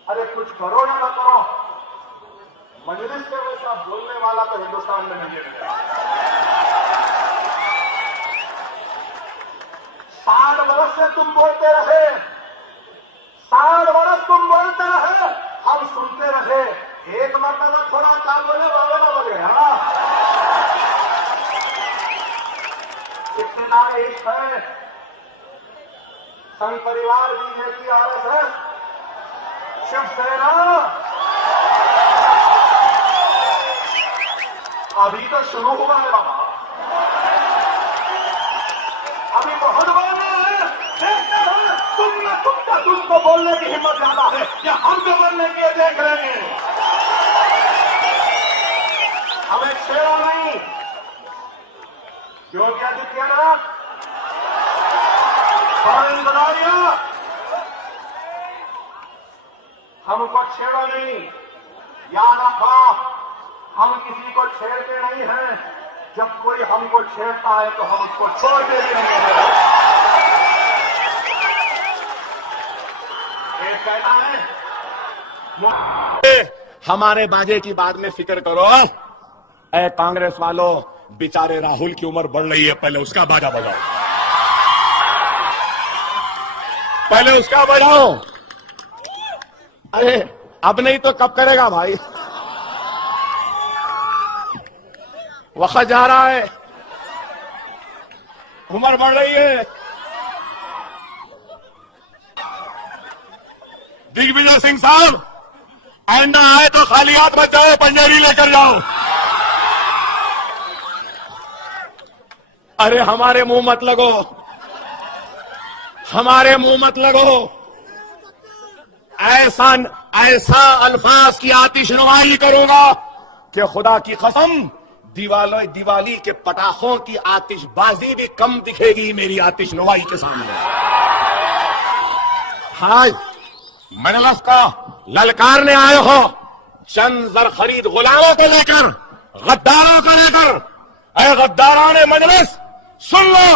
अरे कुछ करो या ना करो, मजलिस के वैसा बोलने वाला तो हिंदुस्तान में नहीं है। 60 बरस से तुम बोलते रहे, 60 बरस तुम बोलते रहे, हम सुनते रहे, एक मरतबा थोड़ा क्या बोले बोले हाँ। इतना एक है, संघ परिवार बीजेपी आरएसएस शिवसेना अभी तो शुरू हुआ है बाबा, अभी बहुत बोलना है। देखते हैं तुमको बोलने की हिम्मत ज्यादा है या हमको बोलने की, देख लेंगे। हमें छेड़ो नहीं, योगी आदित्यनाथ और इंतजारिया, हमको छेड़ो नहीं, याद रखो हम किसी को छेड़ते नहीं हैं, जब कोई हमको छेड़ता है तो हम उसको छोड़ के भी नहीं देते। एक कहना है हमारे बाजे की बात में फिक्र करो। ऐ कांग्रेस वालों, बेचारे राहुल की उम्र बढ़ रही है, पहले उसका बाजा बजाओ, पहले उसका बजाओ। अरे अब नहीं तो कब करेगा भाई? वक्त जा रहा है, उम्र बढ़ रही है। दिग्विजय सिंह साहब, आइंदा आए तो खाली हाथ मत जाओ, पंजेरी लेकर जाओ। अरे हमारे मुंह मत लगो, हमारे मुंह मत लगो। ऐसा अल्फाज की आतिशनुमाई करूंगा कि खुदा की कसम दिवाली के पटाखों की आतिशबाजी भी कम दिखेगी मेरी आतिशनुमाई के सामने। हाय मजलिस का ललकारने आए हो, चंद जर खरीद गुलामों को लेकर, गद्दारों को लेकर। ऐ गद्दाराने मजलिस सुन लो,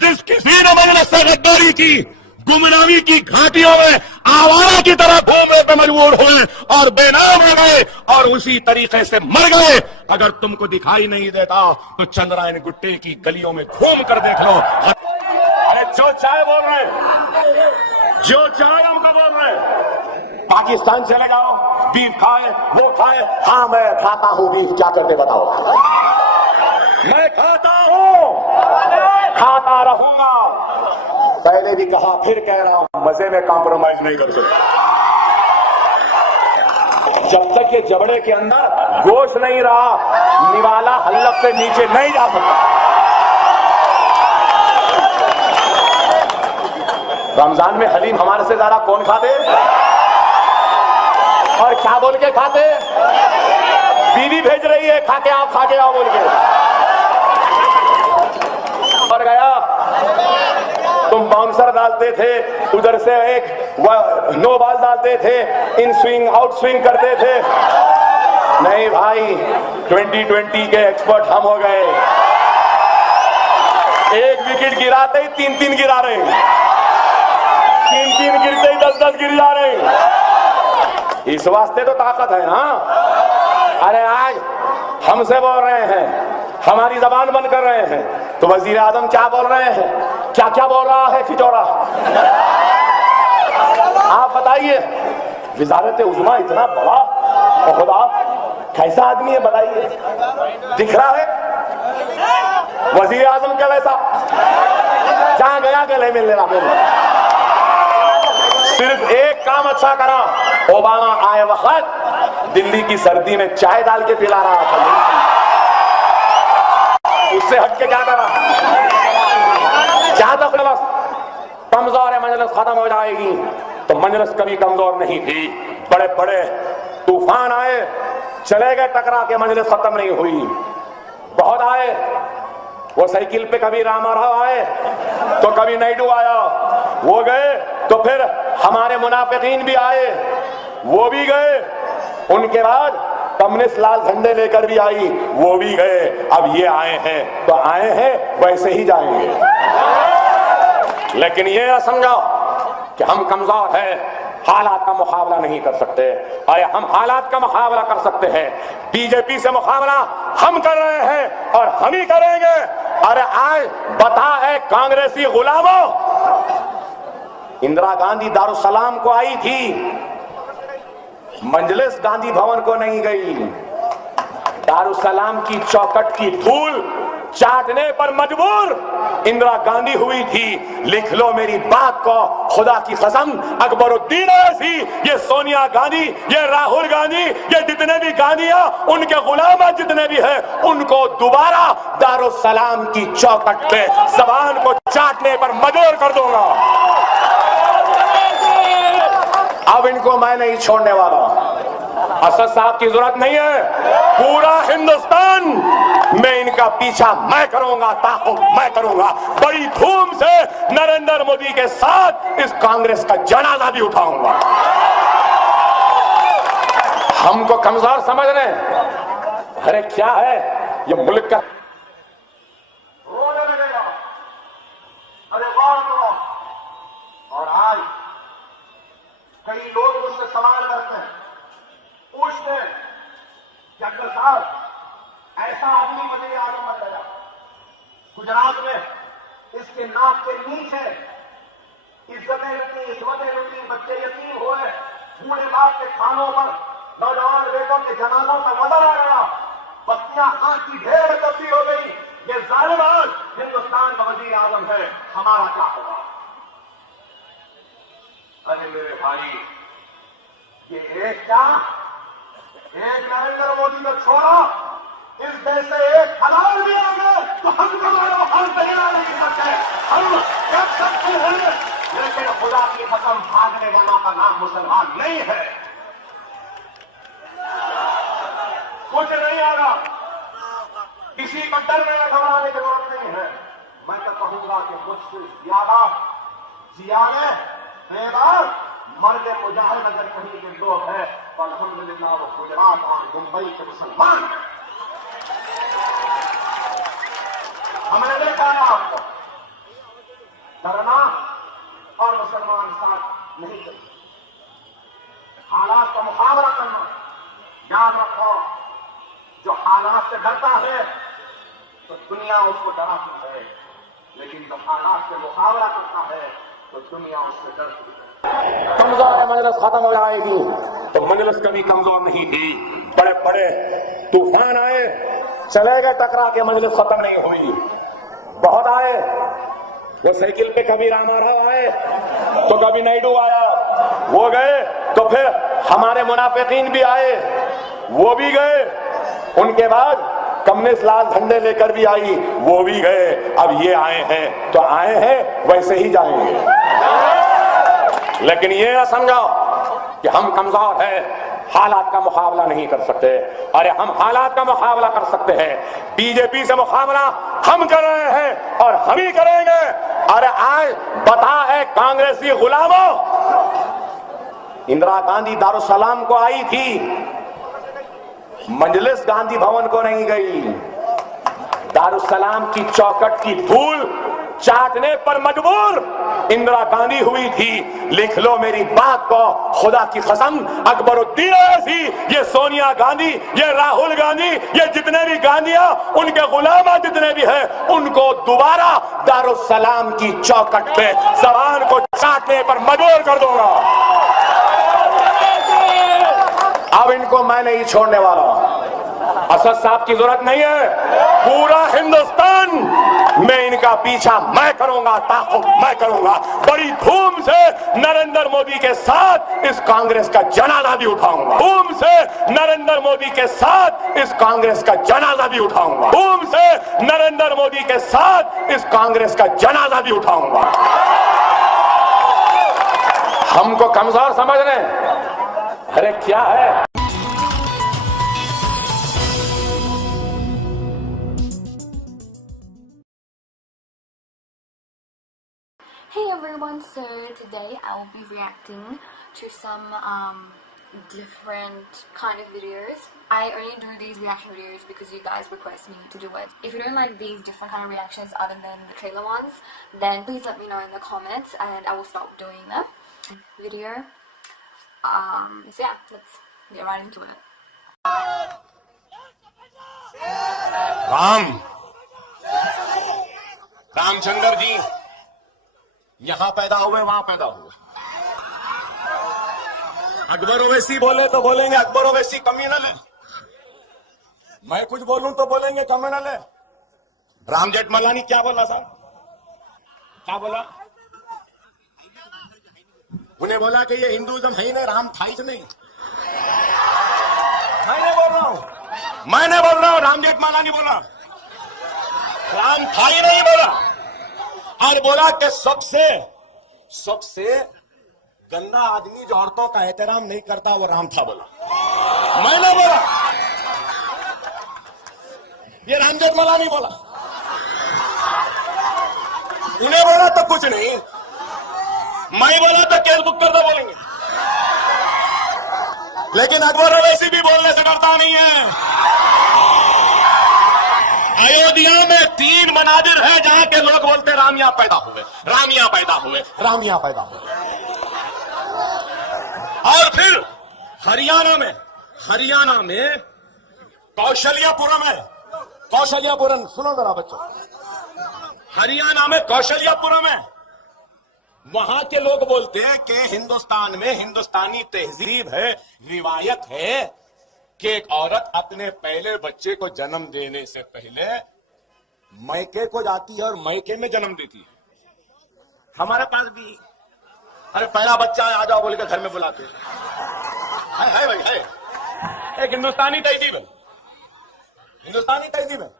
जिस किसी ने मजलिस से गद्दारी की, गुमनामी की घाटियों में आवारा की तरह घूमने पे मजबूर हुए और बेनाम हो गए और उसी तरीके से मर गए। अगर तुमको दिखाई नहीं देता तो चंद्रायन गुट्टे की गलियों में घूम कर देख लो। अरे जो चाहे बोल रहे, जो चाहे हमको बोल रहे, पाकिस्तान चले जाओ, बीफ खाए, वो खाए। हाँ मैं खाता हूं बीफ, क्या करते बताओ? मैं खाता हूं, खाता रहूंगा। पहले भी कहा, फिर कह रहा हूं, मजे में कॉम्प्रोमाइज नहीं कर सकता। जब तक ये जबड़े के अंदर गोश्त नहीं रहा, निवाला हल्लक से नीचे नहीं जा सकता। रमजान में हलीम हमारे से ज्यादा कौन खाते? और क्या बोल के खाते? बीवी भेज रही है, खा के आओ बोल के। और गया, तुम बाउंसर डालते थे, उधर से एक नो बॉल डालते थे, इन स्विंग आउट स्विंग करते थे। नहीं भाई, 2020 के एक्सपर्ट हम हो गए। एक विकेट गिराते ही 3-3 गिरा रहे हैं, 3-3 गिरते ही 10-10 गिर जा रहे हैं। इस वास्ते तो ताकत है ना। अरे आज हमसे बोल रहे हैं, हमारी जबान बंद कर रहे हैं, तो वजीर आजम क्या बोल रहे हैं, क्या क्या बोल रहा है छिचोरा? आप बताइए, वजारत उज़्मा इतना बड़ा खुदा, कैसा आदमी है बताइए? दिख रहा है वजीर आजम का वैसा? जहां गया गले मिल लेना। सिर्फ एक काम अच्छा करा, ओबामा आए वक्त दिल्ली की सर्दी में चाय डाल के पिला रहा था। उससे हटके क्या करा? जहां तक बस कमजोर है, मजलिस खत्म हो जाएगी, तो मजलिस कभी कमजोर नहीं थी। बड़े बड़े तूफान आए, चले गए टकरा के, मजलिस खत्म नहीं हुई। बहुत आए, वो साइकिल पे कभी रामाराव आए तो कभी नायडू आया, वो गए तो फिर हमारे मुनाफिकीन भी आए, वो भी गए। उनके बाद कम्युनिस्ट लाल झंडे लेकर भी आई, वो भी गए। अब ये आए हैं तो आए हैं, वैसे ही जाएंगे। लेकिन ये ना समझो कि हम कमजोर हैं, हालात का मुकाबला नहीं कर सकते। अरे हम हालात का मुकाबला कर सकते हैं। बीजेपी से मुकाबला हम कर रहे हैं और हम ही करेंगे। अरे आज बता है कांग्रेसी गुलामों, इंदिरा गांधी दारुसलाम को आई थी, मजलिस गांधी भवन को नहीं गई। दारुसलाम की चौखट की धूल चाटने पर मजबूर इंदिरा गांधी हुई थी। लिख लो मेरी बात को, खुदा की कसम, अकबरुद्दीन ऐसी, ये सोनिया गांधी, ये राहुल गांधी, ये जितने भी गांधियां, उनके गुलाम जितने भी हैं, उनको दोबारा दारुसलाम की चौखट पे जबान को चाटने पर मजबूर कर दूंगा। अब इनको मैं नहीं छोड़ने वाला। असद साहब की जरूरत नहीं है, पूरा हिंदुस्तान में इनका पीछा मैं करूंगा, ताक़ुब मैं करूंगा। बड़ी धूम से नरेंद्र मोदी के साथ इस कांग्रेस का जनाजा भी उठाऊंगा। हमको कमजोर समझ रहे हैं? अरे क्या है ये मुल्क का, और आज कई लोग मुझसे सवाल करते हैं, पूछते हैं कि अकबर साहब ऐसा आदमी वज़ीर आज़म बन गया, गुजरात में इसके नाक के नीचे इज्जतें लुटी, इस्मतें लुटी, बच्चे यतीम हुए, बूढ़े बाप के खानों पर नौजवान बेटों के जनाजों का मजा आ गया, बस्तियां आग की ढेर में तब्दील हो गई। ये जालिम आज हिंदुस्तान का वज़ीर आज़म है, हमारा क्या होगा? अरे मेरे भाई, ये एक क्या, एक नरेंद्र मोदी को छोड़ा, इस देश से एक हलाल भी आ गए तो हमको मारो, हम तैयार नहीं सकते, हम कर सकते हैं, लेकिन खुदा की कसम भागने वालों का नाम मुसलमान नहीं है। कुछ नहीं आ रहा, किसी का डर में घबराने की जरूरत नहीं है। मैं तो कहूंगा कि मुझसे ज्यादा जियाने बेदार मर्द मुजाहिद अगर कहीं के लोग हैं तो अल्हम्दुलिल्लाह वो गुजरात और मुंबई के मुसलमान। हमने देखा है आपको डरना और मुसलमान साथ नहीं करते, हालात का मुकाबला करना। याद रखो, जो हालात से डरता है तो दुनिया उसको डराती है, लेकिन जब हालात से मुकाबला करता है तो दुनिया उससे डरती है। कमजोर है, मजलिस खत्म हो जाएगी, तो मजलिस कभी कमजोर नहीं थी। बड़े बड़े तूफान आए, चले गए टकरा के, मजलिस खत्म नहीं हुई। बहुत आए, वो साइकिल पे कभी रामाराव आए तो कभी नायडू आया, वो गए तो फिर हमारे मुनाफिकीन भी आए, वो भी गए। उनके बाद कम्युनिस्ट लाल झंडे लेकर भी आई, वो भी गए। अब ये आए हैं तो आए हैं, वैसे ही जाएंगे। लेकिन ये ना समझो कि हम कमजोर हैं, हालात का मुकाबला नहीं कर सकते। अरे हम हालात का मुकाबला कर सकते हैं। बीजेपी से मुकाबला हम कर रहे हैं और हम ही करेंगे। अरे आज बता है कांग्रेसी गुलामों, इंदिरा गांधी दारुसलाम को आई थी, मजलिस गांधी भवन को नहीं गई। दारुसलाम की चौखट की धूल चाटने पर मजबूर इंदिरा गांधी हुई थी। लिख लो मेरी बात को, खुदा की कसम, अकबरुद्दीन ओवैसी, ये सोनिया गांधी, ये राहुल गांधी, ये जितने भी गांधियां, उनके गुलाम जितने भी हैं, उनको दोबारा दारुसलाम की चौखट पे जबान को चाटने पर मजबूर कर दूंगा। अब इनको मैं नहीं छोड़ने वाला। असद साहब की जरूरत नहीं है, पूरा हिंदुस्तान में इनका पीछा मैं करूंगा, ताक़ुब मैं करूंगा। बड़ी धूम से नरेंद्र मोदी के साथ इस कांग्रेस का जनाजा भी उठाऊंगा। धूम से नरेंद्र मोदी के साथ इस कांग्रेस का जनाजा भी उठाऊंगा। धूम से नरेंद्र मोदी के साथ इस कांग्रेस का जनाजा भी उठाऊंगा। हमको कमजोर समझ रहे हैं? अरे क्या है? Hey everyone, so today I will be reacting to some different kind of videos. I only do these reaction videos because you guys request me to do it. If you don't like these different kind of reactions other than the trailer ones, then please let me know in the comments and I will stop doing them. Video. So yeah, let's get right into it. Ramchandra ji यहां पैदा हुए, वहां पैदा हुए। अकबर ओवैसी बोले तो बोलेंगे Akbar Owaisi communal है, मैं कुछ बोलूं तो बोलेंगे कम्युनल है। राम जेठमलानी क्या बोला साहब? क्या बोला? उन्हें बोला कि ये हिंदुइज्म है ही नहीं, राम था ही नहीं। मैंने बोल रहा हूं, राम जेठमलानी बोला राम था ही नहीं बोला, और बोला कि सबसे गंदा आदमी जो औरतों का एहतराम नहीं करता वो राम था बोला। मैंने बोला, ये राम जेठमलानी बोला। उन्हें बोला तो कुछ नहीं, मैं बोला तो केस बुक कर दो बोलेंगे। लेकिन अकबर ओवैसी भी बोलने से डरता नहीं है। अयोध्या में 3 मनाजिर है जहां के लोग बोलते राम यहां पैदा हुए, राम यहां पैदा हुए, राम यहां पैदा हुए। और फिर हरियाणा में कौशल्यापुरम है। कौशल्यापुरम सुनो जरा बच्चों, हरियाणा में कौशल्यापुरम है। वहां के लोग बोलते हैं कि हिंदुस्तान में हिंदुस्तानी तहजीब है, रिवायत है कि एक औरत अपने पहले बच्चे को जन्म देने से पहले मैके को जाती है और मैके में जन्म देती है। हमारे पास भी अरे पहला बच्चा है, आ जाओ बोल के घर में बुलाते हैं। है भाई, है एक हिंदुस्तानी तहजीब है, हिंदुस्तानी तहजीब है।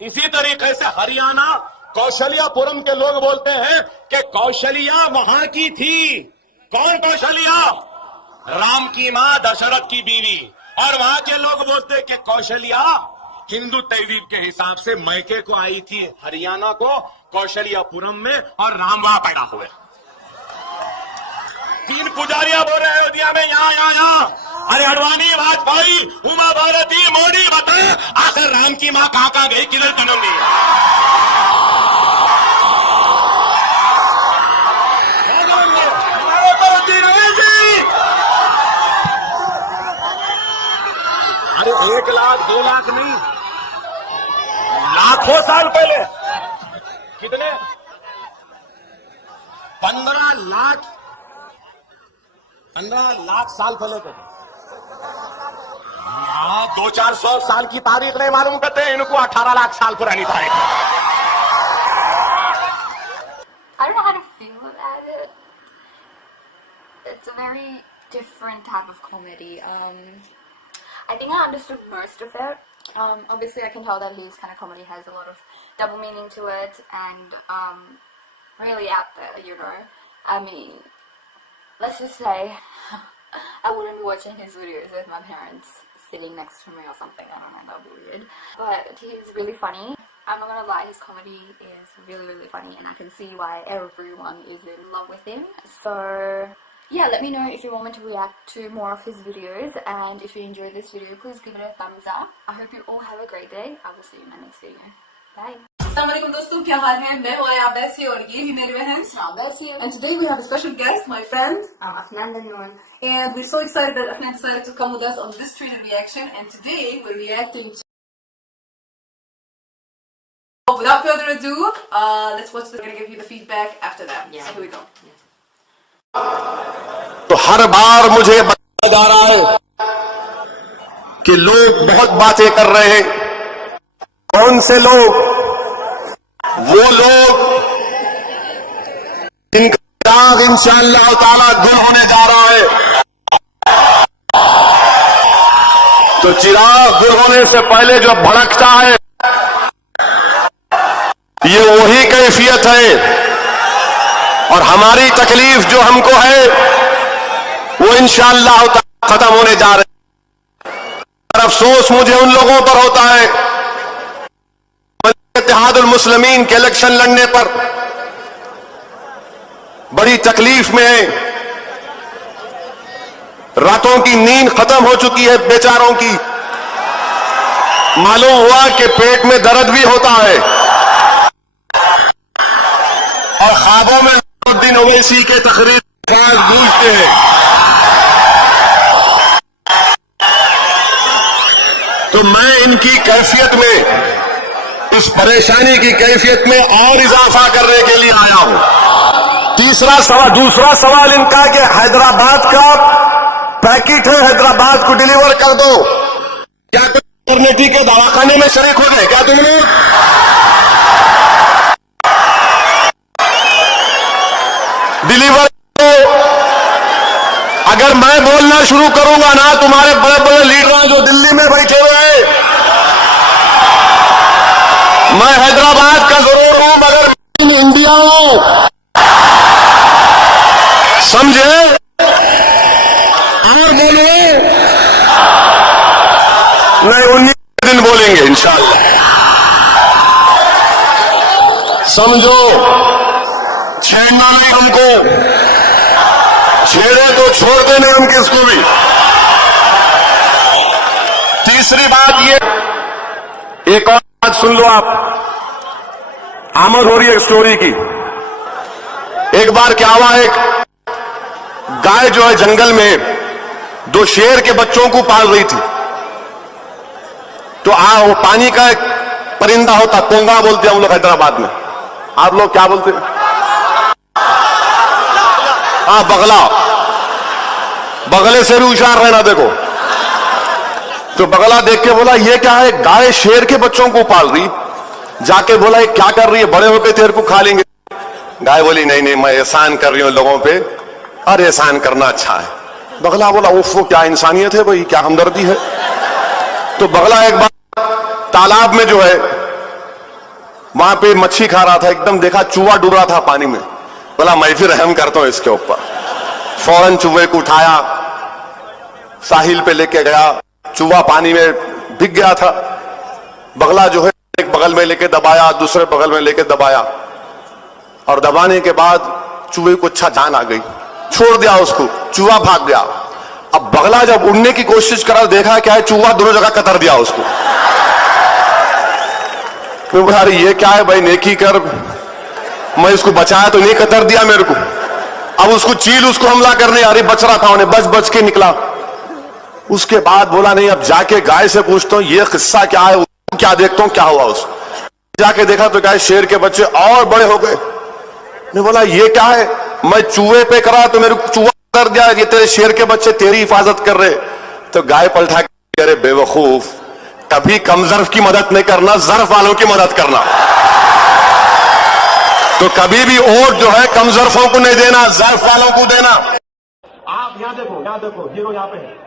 इसी तरीके से हरियाणा कौशल्यापुरम के लोग बोलते हैं कि कौशल्या वहां की थी। कौन कौशल्या? राम की मां, दशरथ की बीवी। और वहां के लोग बोलते हैं कि कौशल्या हिंदू तहजीब के हिसाब से मैके को आई थी हरियाणा को कौशल्यापुरम में, और राम वहां पैदा हुए। 3 पुजारियां बोल रहे हैं अयोध्या में, यहाँ। अरे अडवाणी, वाजपेयी, उमा भारती, मोदी, बता आखिर राम की मां कहां गई, किधर जन्म ली? अरे 1 लाख 2 लाख नहीं, लाखों साल पहले। कितने? 15 लाख साल पहले थे। 200-400 साल की तारीख नहीं मालूम करते हैं, इनको 18 लाख साल पुरानी तारीख। I don't know how to feel about it. It's a very different type of comedy. I think I understood most of it. Obviously, I can tell that his kind of comedy has a lot of double meaning to it and really out there, you know. I mean, let's just say I wouldn't be watching his videos with my parents sitting next to me or something. I don't know, that'd be weird. But he's really funny. I'm not gonna lie, his comedy is really funny, and I can see why everyone is in love with him. So yeah, let me know if you want me to react to more of his videos, and if you enjoyed this video, please give it a thumbs up. I hope you all have a great day. I will see you in my next video. Bye. Assalamualaikum दोस्तों, क्या हाल है? मैं हूँ आया बैसी और ये ही मेरी बहन बैसी, and today we have a special guest, my friend Afnan Noon, and we're so excited that Afnan decided to come with us on this treated reaction, and today we're reacting to. Without further ado, let's watch. We're gonna give you the feedback after that. Yeah. So here we go. तो हर बार मुझे बताया जा रहा है कि लोग बहुत बातें कर रहे हैं। कौन से लोग? वो लोग जिनका चिराग इंशाअल्लाह ताला गुल होने जा रहा है। तो चिराग गुल होने से पहले जो भड़कता है, ये वही कैफियत है। और हमारी तकलीफ जो हमको है, वो इंशाअल्लाह खत्म होने जा रही है। और अफसोस मुझे उन लोगों पर होता है, इत्तेहादुल मुस्लिमीन के इलेक्शन लड़ने पर बड़ी तकलीफ में है। रातों की नींद खत्म हो चुकी है बेचारों की। मालूम हुआ कि पेट में दर्द भी होता है, और ख्वाबों में नूरुद्दीन ओवैसी के तकरीर गूंजते हैं। तो मैं इनकी कैफियत में, इस परेशानी की कैफियत में और इजाफा करने के लिए आया हूं। दूसरा सवाल इनका कि हैदराबाद का पैकेट है, हैदराबाद को डिलीवर कर दो। क्या मैटरनिटी के दवाखाने में शरीक हो गए क्या तुम लोग? डिलीवर करो। अगर मैं बोलना शुरू करूंगा ना, तुम्हारे बड़े बड़े लीडर जो दिल्ली में बैठे हुए हैं, मैं हैदराबाद का जरूर हूं मगर इन इंडिया हूं, समझे? और बोलो नहीं, 19 दिन बोलेंगे इंशाअल्लाह। समझो, छेड़ना नहीं हमको, छेड़े तो छोड़ देने हम किसको भी। तीसरी बात ये, एक और बात सुन लो आप, आमद हो रही है एक स्टोरी की। एक बार क्या हुआ, एक गाय जो है जंगल में 2 शेर के बच्चों को पाल रही थी। तो वो पानी का एक परिंदा होता, कोंगा बोलते हैं हम लोग हैदराबाद में। आप लोग क्या बोलते हैं? हाँ, बगला। बगले से भी होशियार रहना देखो। तो बगला देख के बोला, ये क्या है? गाय शेर के बच्चों को पाल रही। जाके बोला, ये क्या कर रही है? बड़े होकर तेरे को खा लेंगे। गाय बोली, नहीं नहीं, मैं एहसान कर रही हूं लोगों पे, और एहसान करना अच्छा है। बगला बोला, उफ, वो क्या इंसानियत है भाई, क्या हमदर्दी है। तो बगला एक बार तालाब में जो है वहां पे मच्छी खा रहा था, एकदम देखा चूहा डूब रहा था पानी में। बोला, मैं फिर रहम करता हूं इसके ऊपर। फौरन चूहे को उठाया, साहिल पे लेके गया। चूहा पानी में भीग गया था। बगला जो है एक बगल में लेके दबाया, दूसरे बगल में लेके दबाया, और दबाने के बाद चूहे को अच्छा जान आ गई। छोड़ दिया उसको, चूहा भाग गया। अब बगला जब उड़ने की कोशिश करा, देखा क्या है, चूहा दोनों जगह कतर दिया उसको। तो बोला, अरे ये क्या है भाई, नेकी कर, मैं इसको बचाया तो नहीं कतर दिया मेरे को। अब उसको चील उसको हमला करने आ रही, बच रहा था, उन्हें बच के निकला। उसके बाद बोला, नहीं अब जाके गाय से पूछता हूं ये किस्सा क्या है, क्या देखता हूं क्या हुआ उसको। जाके देखा तो क्या है, शेर के बच्चे और बड़े हो गए। ने बोला, ये क्या है? मैं चूहे पे करा तो मेरे को चूहा कर दिया, ये तेरे शेर के बच्चे तेरी हिफाजत कर रहे। तो गाय पलटा के, अरे बेवकूफ, कभी कमजर्फ की मदद नहीं करना, जर्फ वालों की मदद करना। तो कभी भी वोट जो है कमजर्फों को नहीं देना, जर्फ वालों को देना। आप यहाँ देखो हीरो यहाँ पे है।